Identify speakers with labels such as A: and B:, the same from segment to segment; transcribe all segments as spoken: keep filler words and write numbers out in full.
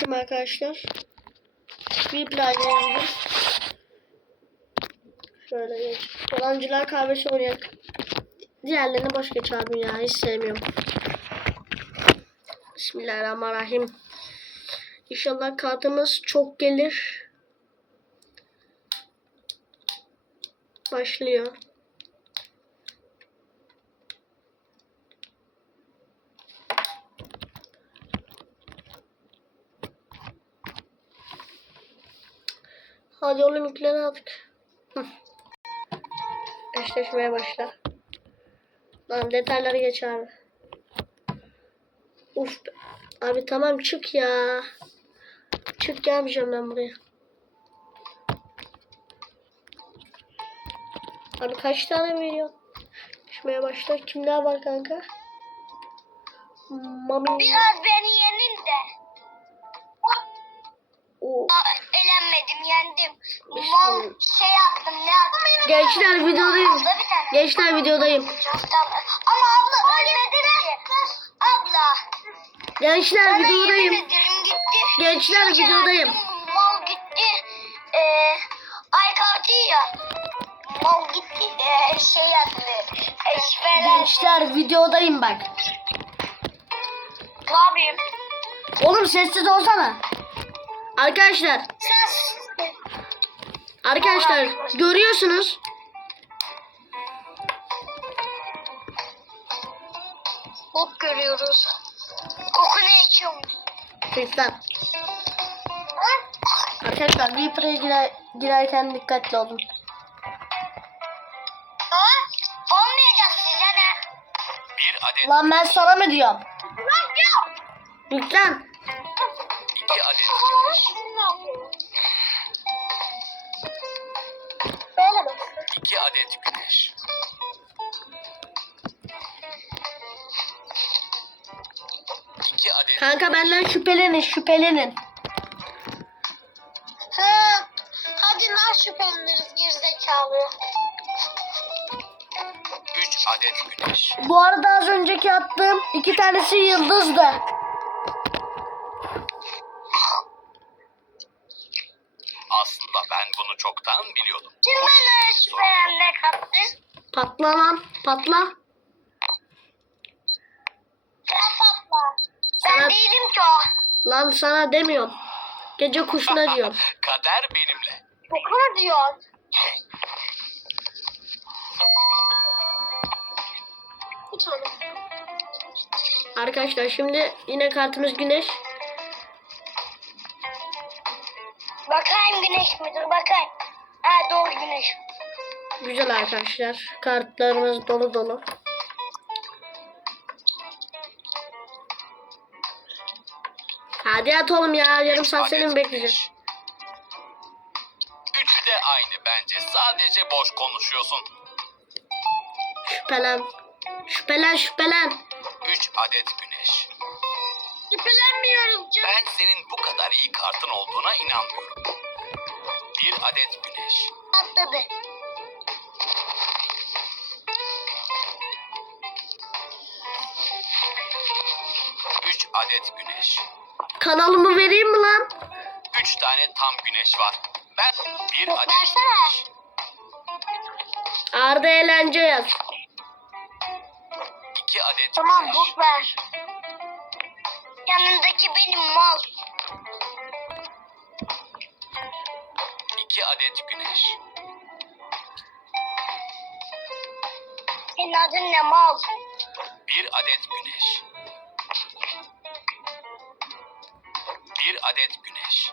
A: Selamünaleyküm arkadaşlar. Bir plan yazdım. Şöyle geç. Yalancılar kahvesi oynayak. Diğerlerini boş geç abi ya. Hiç sevmiyorum. Bismillahirrahmanirrahim. İnşallah kartımız çok gelir. Başlıyor. Hadi oğlum yüklen artık. Hı. Eşleşmeye başla. Lan detayları geç abi. Uf. Abi tamam çık ya. Çık gelmeyeceğim ben buraya. Abi kaç tane veriyor? Eşleşmeye başla. Kimler var kanka? Mami.
B: Biraz beni yenin de.
A: O.
B: Elenmedim, yendim. Mal şey yaptım, ne yaptım?
A: Gençler videodayım.
B: Abla bir tane.
A: Gençler videodayım.
B: Ama abla ölmediler. Abla.
A: Gençler
B: Sana
A: videodayım.
B: yemin ederim gitti.
A: Gençler
B: Şey
A: videodayım.
B: yaptım, mal gitti. Ee, ay kartı ya. Mal gitti. Ee, şey yaptı. Eşveler.
A: Gençler videodayım bak.
B: Ne yapayım?
A: Oğlum sessiz olsana. Arkadaşlar.
B: Sen.
A: Arkadaşlar görüyorsunuz.
B: Bok görüyoruz. Koku ne içiyormuş?
A: Lütfen. Arkadaşlar Reaper'e girer, girerken dikkatli olun.
B: Ha? Olmayacak size ne?
C: Bir adet,
A: Lan ben sana mı diyorum?
B: Yok yok.
A: Lütfen.
C: iki adet,
B: Böyle bak.
C: iki adet güneş. İki adet
A: Kanka benden şüphelenin şüphelenin.
B: Ha, hadi lan şüpheleniriz gerizekalı.
C: üç adet güneş.
A: Bu arada az önceki attığım iki tanesi yıldızdı.
C: Aslında ben bunu çoktan biliyordum.
B: Kim bana şüphelenme kattı?
A: Patla lan patla.
B: Sen patla. Ben
A: Sana-
B: değilim ki o.
A: Lan sana demiyorum. Gece kuşuna diyorum.
C: Kader benimle.
B: Kokunu diyor. Bir tane.
A: Arkadaşlar şimdi yine kartımız güneş.
B: Bakayım güneş midir bakayım. Ha doğru güneş.
A: Güzel arkadaşlar. Kartlarımız dolu dolu. Hadi at oğlum ya. Yarım
C: Üç
A: saat seni mi
C: adet
A: bekleyeceğiz?
C: güneş. Üçü de aynı bence. Sadece boş konuşuyorsun.
A: Şüphelen. Şüphelen şüphelen.
C: Üç adet güneş.
B: Şüphelenmiyorum canım.
C: Ben senin bu kadar iyi kartın olduğuna inanmıyorum. Bir adet güneş.
B: Atladı.
C: Üç adet güneş.
A: Kanalımı vereyim mi lan?
C: Üç tane tam güneş var. Ben bir
B: Yok,
C: adet
B: versene.
C: güneş.
A: Arda eğlence yaz.
C: İki adet
B: Tamam
C: güneş.
B: bok ver. Yanındaki benim mal.
C: İki adet güneş.
B: Senin adın ne mal?
C: Bir adet güneş. Bir adet güneş.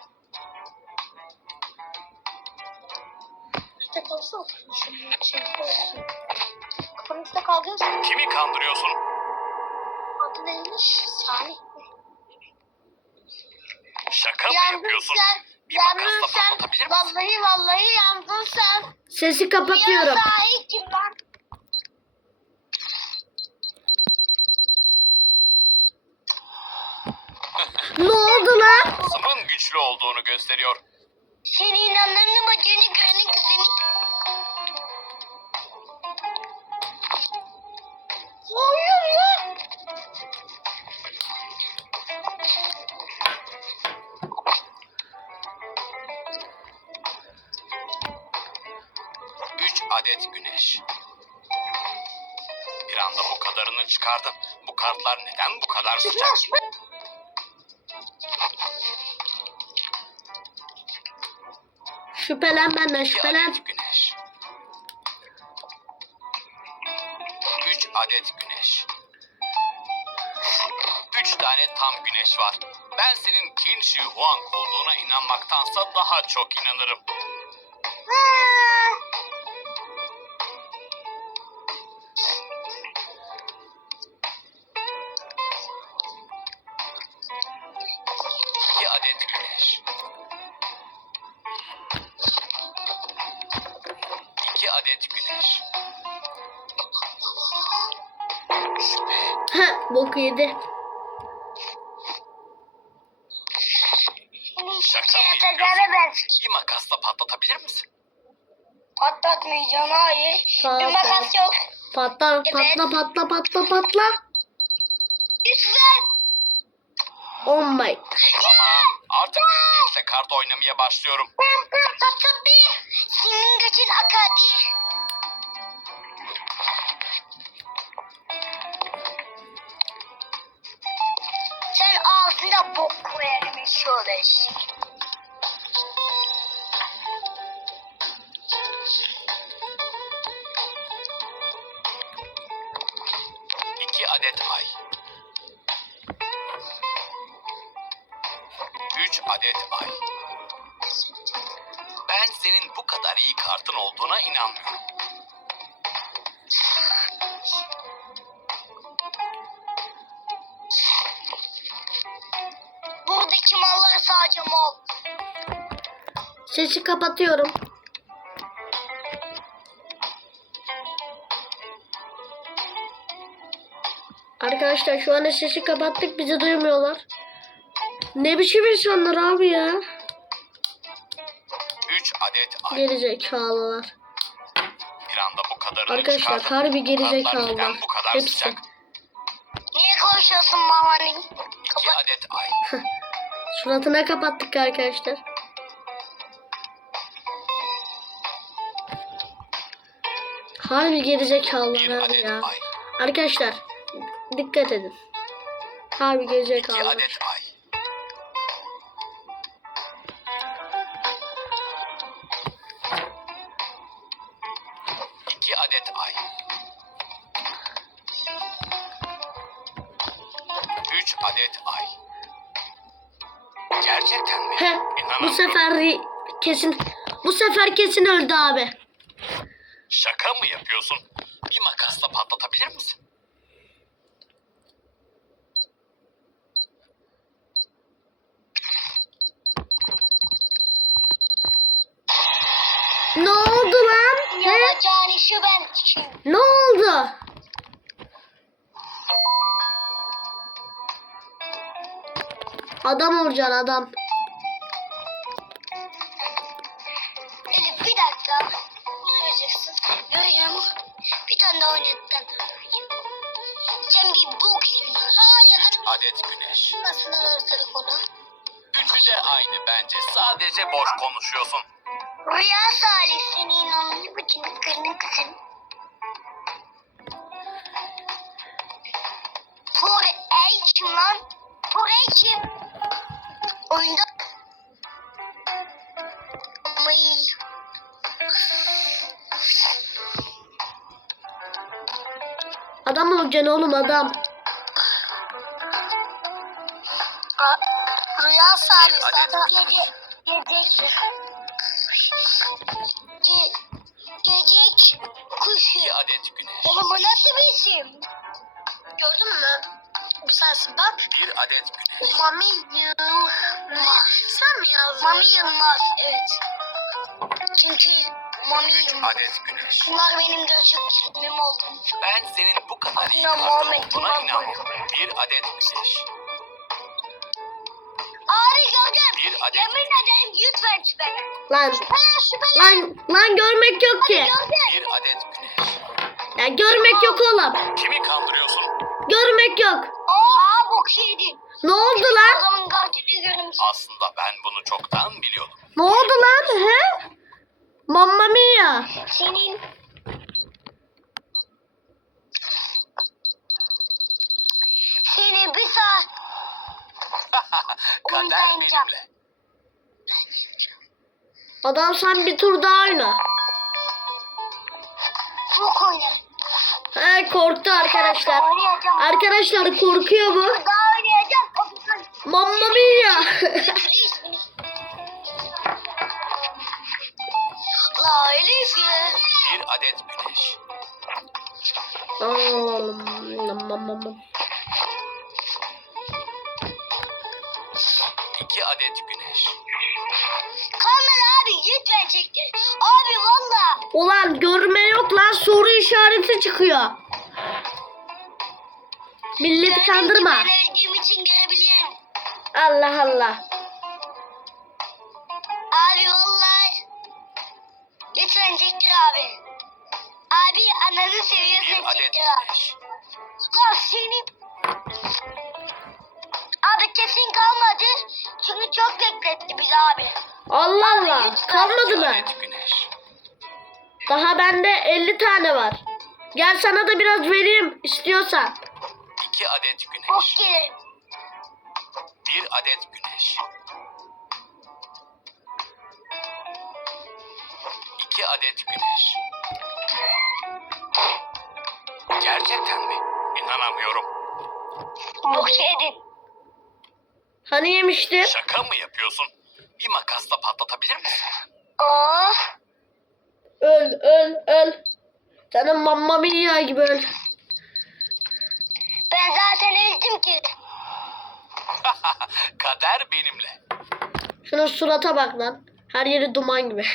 B: İşte kalsın. Şey, kafanın üstte kalıyorsun.
C: Kimi kandırıyorsun?
B: Adı neymiş? Salih.
C: Şaka mı
B: Yandın
C: yapıyorsun?
B: sen.
C: Bir
B: Yandın
C: makasla
B: sen.
C: patlatabilir misin?
B: Vallahi vallahi yandın sen.
A: Sesi kapatıyorum.
B: Ya sahi kim lan?
A: Ne oldu lan?
C: Kızımın güçlü olduğunu gösteriyor.
B: Seni inanlarını bacını göreni kızını. Hayır ya.
C: adet güneş. Bir anda bu kadarını çıkardın. Bu kartlar neden bu kadar sıcak?
A: Şüphelen benden
C: İki
A: şüphelen.
C: adet güneş. Üç adet güneş. Üç tane tam güneş var. Ben senin Qin Shi Huang olduğuna inanmaktansa daha çok inanırım. İki adet güneş. İki adet güneş.
A: Heh, boku yedi.
C: Şaka mı
B: Yatacağına
C: yapıyorsun?
B: ben
C: Bir makasla patlatabilir misin?
B: patlatmayacağım, hayır.
A: Tamam,
B: Bir makas yok.
A: Patla
B: Evet.
A: patla patla patla patla.
B: Lütfen.
A: Oh my.
C: Tamam. Artık ciddiyetse kart oynamaya başlıyorum.
B: Tabii. Senin götün akadi. Sen ağzına bok koyarım şöyle.
C: İki adet ay. Üç adet ay. Ben senin bu kadar iyi kartın olduğuna inanmıyorum.
B: Buradaki mallar sadece mal.
A: Sesi kapatıyorum. Arkadaşlar şu anda sesi kapattık, bizi duymuyorlar. Ne biçim insanlar abi ya.
C: Üç adet ay.
A: Gerizekalılar.
C: Bir anda bu kadarını
A: Arkadaşlar
C: çıkardın.
A: harbi
C: Bu kartlar
A: gerizekalılar.
C: neden bu kadar
A: Hepsi.
C: sıcak?
B: Niye konuşuyorsun babaannem?
C: İki adet ay.
A: Suratına kapattık arkadaşlar. Harbi gerizekalılar
C: Bir
A: abi
C: adet
A: ya.
C: ay.
A: Arkadaşlar dikkat edin. Harbi
C: İki
A: gerizekalılar.
C: adet ay. İki adet ay. Üç adet ay. Gerçekten mi?
A: Heh, bu
C: İnanamıyorum.
A: sefer kesin bu sefer kesin öldü abi.
C: Şaka mı yapıyorsun? Bir makasla patlatabilir misin?
A: Ne oldu lan? He?
B: Yapacağın işi ben için.
A: Ne oldu? Adam olacaksın adam.
B: Elif bir dakika. Ne vereceksin? Görüyorum. Bir tane daha oynattın. Sen bir bok ismin. Hayır.
C: Üç adet güneş.
B: Nasıl alır telefonu?
C: Üçü de aynı bence. Sadece boş konuşuyorsun.
B: Rüya Salih senin onun bütün kırmızı kızın. Tor ey kim lan? Tor ey kim? Oyunda. Ay.
A: Adam olacaksın oğlum adam.
B: Aa, Rüya Salih
C: Bir adet
B: zaten gece gece ge, gecek kuşu.
C: İki adet güneş.
B: Oğlum bu nasıl bir isim? Gördün mü? Bu sensin bak.
C: Bir adet güneş.
B: Mami Yılmaz. Sen mi yazdın? Mami Yılmaz, evet. Çünkü Mami
C: Üç
B: Yılmaz.
C: adet güneş.
B: Bunlar benim gerçek ismim oldu.
C: Ben senin bu kadar iyi
B: Ya
C: kartın
B: Muhammed
C: olduğuna
B: Yılmaz
C: inanmıyorum. Bir adet güneş.
B: Abi gördüm.
C: Bir adet
B: Yemin
C: güneş.
B: ederim lütfen şüphelen.
A: Lan
B: Şüphelen şüphelen.
A: lan lan görmek yok ki.
B: Gördüm.
C: Bir adet güneş.
A: Ya görmek yok oğlum.
C: Kimi kandırıyorsun?
A: Görmek yok.
B: Aa bok yedin.
A: Ne oldu lan?
B: Adamın katilini görmüş.
C: Aslında ben bunu çoktan biliyordum.
A: Ne oldu lan? He? Mamma mia.
B: Senin Onu
C: Kader
B: ben yeneceğim.
C: benimle.
A: Adam sen bir tur daha oyna.
B: Çok oynarım.
A: He korktu arkadaşlar.
B: Oynayacağım.
A: Arkadaşlar korkuyor mu?
B: Daha oynayacağım. O zaman
A: Mamma mia.
B: Elif beni. La Elif ya.
C: Bir adet güneş.
A: Aman.
C: İki adet güneş.
B: Kamera abi lütfen çektir. Abi valla.
A: Ulan görme yok lan, soru işareti çıkıyor. Milleti kandırma.
B: Ben öldüğüm için görebiliyorum.
A: Allah Allah.
B: Abi vallahi. Lütfen çektir abi. Abi ananı seviyorsan
C: Bir adet
B: çektir abi.
C: güneş.
B: Lan seni. Abi kesin kalmadı. Çünkü çok bekletti bizi abi.
A: Allah Allah. Kalmadı
C: İki
A: mı?
C: adet güneş.
A: Daha bende elli tane var. Gel sana da biraz vereyim istiyorsan.
C: İki adet
B: Bok
C: güneş.
B: gelirim.
C: Bir adet güneş. İki adet güneş. Gerçekten mi? İnanamıyorum.
B: Bok yedin.
A: Hani yemiştim?
C: Şaka mı yapıyorsun? Bir makasla patlatabilir misin?
B: Oh.
A: Öl öl öl. Senin mamma mia gibi öl.
B: Ben zaten öldüm ki.
C: Kader benimle.
A: Şunun surata bak lan. Her yeri duman gibi.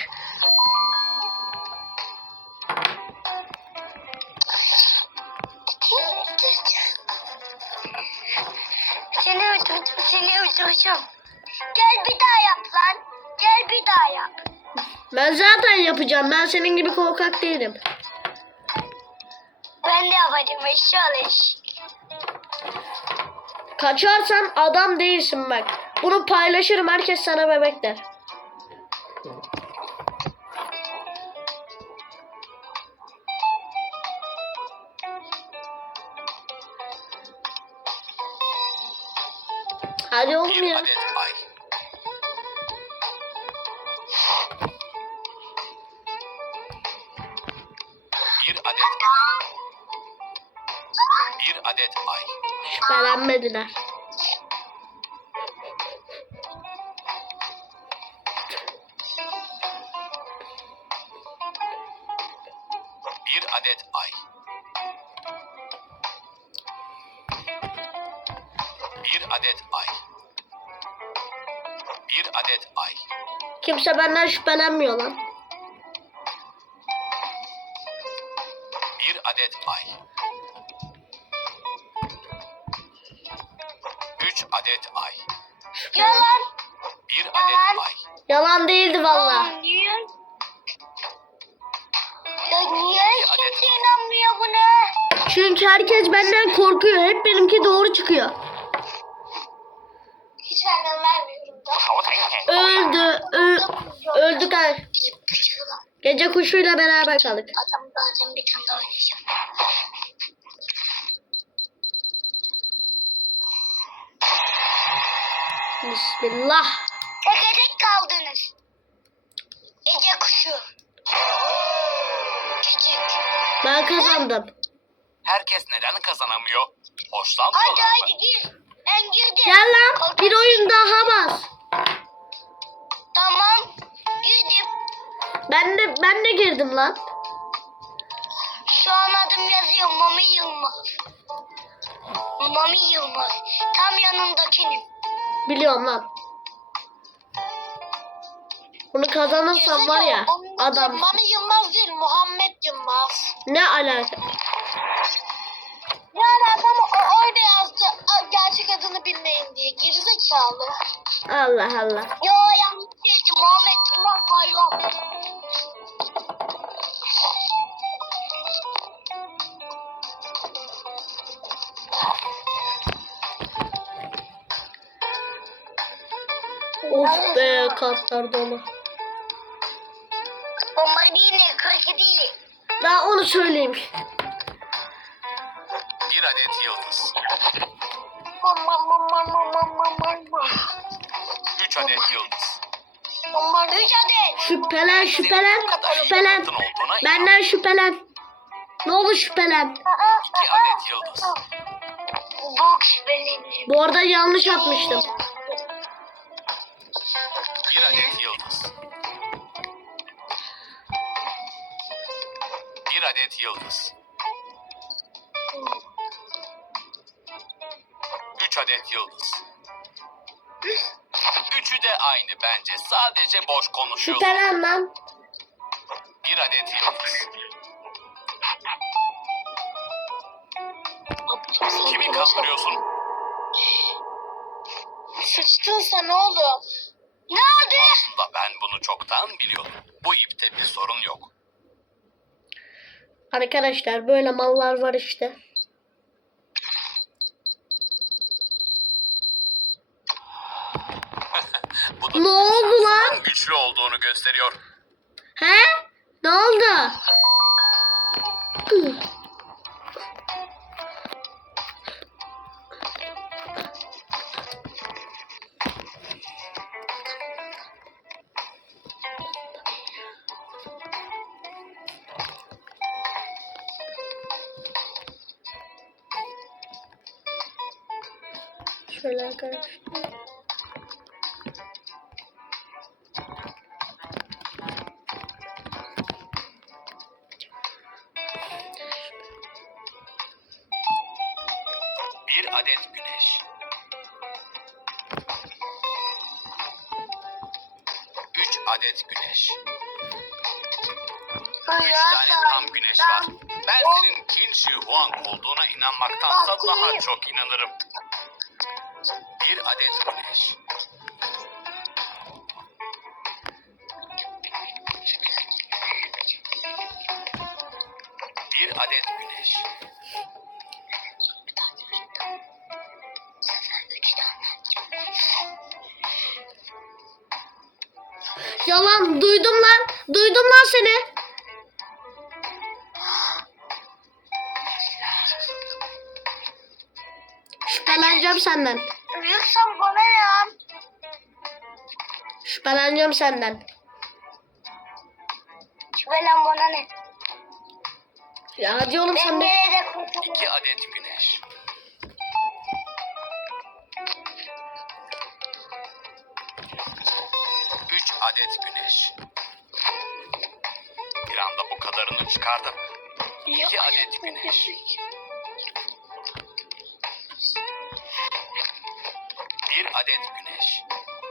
B: Seni öldüreceğim, seni öldüreceğim. Gel bir daha yap lan. Gel bir daha yap.
A: Ben zaten yapacağım. Ben senin gibi korkak değilim.
B: Ben de yapacağım eşyalı iş.
A: Kaçarsan adam değilsin bak. Bunu paylaşırım. Herkes sana bebek der. Hadi oğlum
C: Bir
A: ya.
C: adet ay. Bir adet Bir adet ay.
A: Şüphelenmediler.
C: Bir adet ay. Bir adet ay. Bir adet ay.
A: Kimse benden şüphelenmiyor lan.
C: Bir adet ay. Üç adet ay.
B: Yalan.
C: Bir adet ay.
A: Yalan değildi valla.
B: Aa, niye? Ya niye hiç kimse inanmıyor buna?
A: Çünkü herkes benden korkuyor. Hep benimki doğru çıkıyor.
B: Hiç benden vermiyorum da.
A: Öldü. Ö öldük ay.
B: Bizim küçük olan
A: Gece kuşuyla beraber kaldık.
B: adam bazen bir tane daha oynayacağım.
A: Bismillah.
B: Tek tek kaldınız. Ece kuşu. Küçük.
A: Ben kazandım.
C: Herkes neden kazanamıyor?
B: Hadi
C: Hoşlanmıyorlar mı?
B: hadi gir. Ben girdim.
A: Gel lan. Bir oyun daha bas.
B: Tamam. Girdim.
A: Ben de ben de girdim lan.
B: Şu an adım yazıyor. Mami Yılmaz. Mami Yılmaz. Tam yanındakinim.
A: Biliyorum lan. Bunu kazanırsam var ya adam
B: Mami Yılmaz değil. Muhammed Yılmaz.
A: ne alaka?
B: Ne alaka ama o öyle yazdı. A- Gerçek adını bilmeyin diye. Gerizekalı.
A: Allah Allah.
B: Yo yanlış değildi. Muhammed Yılmaz Bayram.
A: Of be kartlar dolu.
B: Bomba değil ne? Kırık değil.
A: Daha onu söyleyeyim.
C: Bir adet yıldız.
B: Mama mama mama mama mama.
C: adet yıldız.
B: Üç adet.
A: Şüphelen
C: Senin
A: şüphelen
C: bu kadar iyi
A: şüphelen.
C: kanıtın olduğuna inan.
A: Benden şüphelen. Ne olur şüphelen.
C: İki adet yıldız.
B: Bok şüphelenim.
A: Bu arada yanlış atmıştım.
C: Bir adet yıldız. Bir adet yıldız. Üç adet yıldız. Üçü de aynı bence. Sadece boş konuşuyorsun.
A: Şüphelen lan.
C: Bir adet yıldız. Kimi kandırıyorsun?
B: Sıçtın sen oğlum. Ne oldu?
C: Aslında ben bunu çoktan biliyordum. Bu ipte bir sorun yok.
A: Arkadaşlar böyle mallar var işte.
C: Bu da
A: Ne oldu lan?
C: güçlü olduğunu gösteriyor.
A: He? Ne oldu? Şöyle arkadaşlar.
C: Bir adet güneş. Üç adet güneş. Üç tane tam güneş var. Ben senin Qin Shi Huang olduğuna inanmaktansa daha çok inanırım. Bir adet güneş. Bir adet güneş.
A: Yalan duydum lan. Duydum lan seni. Şüpheleneceğim senden.
B: Yoksa bana ne lan?
A: Şüpheleneceğim senden.
B: Şüphelen bana ne?
A: Ya hadi oğlum
B: Ben
A: sen de.
B: nerede kurtuldum?
C: İki adet güneş. Üç adet güneş. Bir anda bu kadarını çıkardım. İki adet güneş. Bir adet güneş.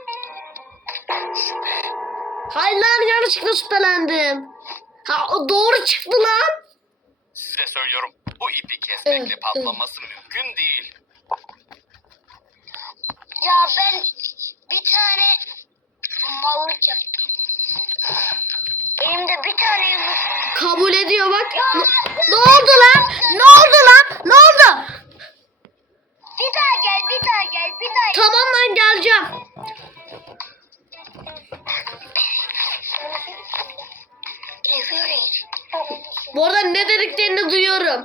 C: Şüphe.
A: Hayır lan yanlışlıkla şüphelendim. Ha o doğru çıktı lan.
C: Size söylüyorum. Bu ipi kesmekle
A: Evet,
C: patlaması mümkün değil.
B: Ya ben bir tane mallık yaptım. Elimde bir tane yıldız.
A: Kabul ediyor bak. Ne, ne oldu lan? Ne oldu lan? Ne oldu?
B: Bir daha gel, bir daha gel, bir daha gel.
A: Tamam lan geleceğim.
B: Evet.
A: Bu arada ne dediklerini duyuyorum.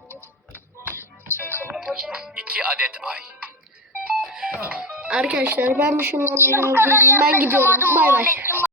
C: İki adet ay.
A: Arkadaşlar ben bir şundan
B: Yine bu kadar
A: ben gidiyorum.
B: yaklaşamadım
A: Bay bay.
B: Muhammed'cim.